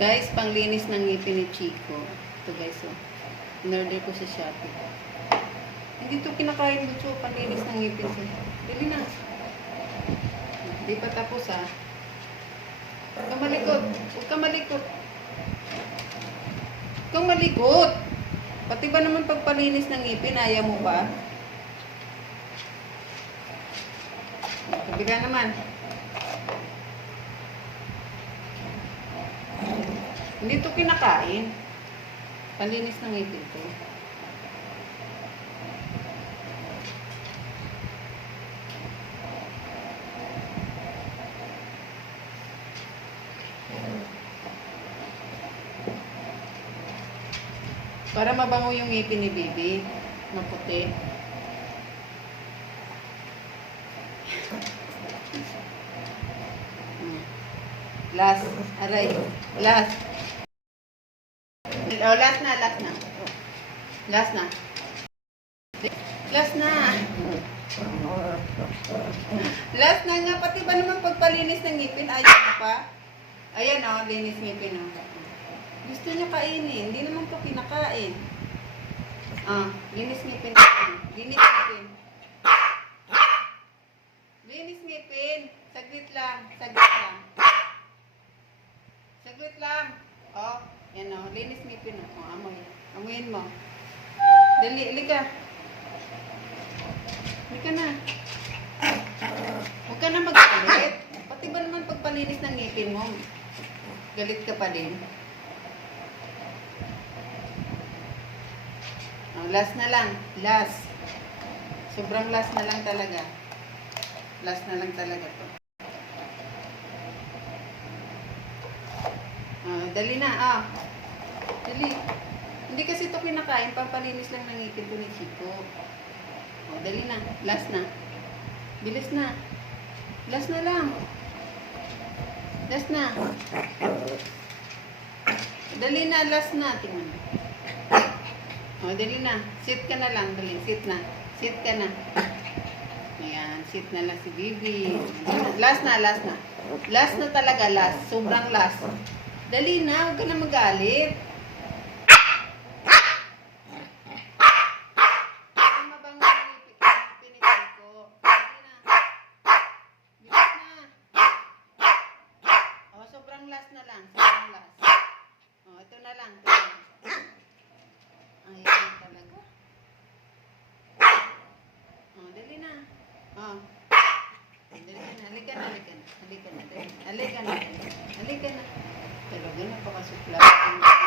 Guys, panglinis ng ngipin ni Chico. Ito guys, oh. In-order ko sa Shopee. Hindi to kinakain mo, Cho. Panlinis ng ngipin ko. Dili na. Hindi pa tapos, ha. Huwag ka malikot. Huwag ka malikot. Huwag kang malikot. Pati ba naman pagpalinis ng ngipin, ayaw mo ba? Kabila naman. Hindi to kinakain. Palinis ng ngipin to. Para mabango yung ngipin ni Bibi. Maputi. Mm. Last. Aray. Last. Oh, last na, last na. Last na. Last na. Last na nga. Pati ba naman pagpalinis ng ngipin, ayaw mo pa? Ayan o, oh, linis ngipin o. Gusto niya kainin. Hindi naman po kinakain. Ah. Linis ngipin. Linis ngipin. Saglit lang. Saglit lang. Saglit lang. Oh, yan o. Linis ngipin o. Oh, amoy. Amoyin mo. Dali, halika. Halika na. Huwag ka na magalit. Pati ba naman pagpalinis ng ngipin mo, galit ka pa din. Oh, last na lang. Last. Sobrang last na lang talaga. Last na lang talaga to. Dali na. Ah. Dali. Hindi kasi to kinakain. Pampalinis lang ng ngipin ko ni Chico. Oh, dali na. Last na. Bilis na. Last na lang. Last na. Dali na. Last na. Tingnan mo. Oh, dali na. Sit ka na lang. Dali. Sit na. Sit ka na. Ayan. Sit na lang si Bibi. Last na. Last na. Last na talaga. Last. Sobrang last. Dali na. Huwag ka na magalit. sobrang last na lang. Sobrang last. Oh, ito na lang. Ito na lang. Ayan talaga. Oh, dali na. Oh. Dali na. Halika na, halika na. Halika na. Halika na. Halika na. Halika na. Talaga napakasuplak. Halika na.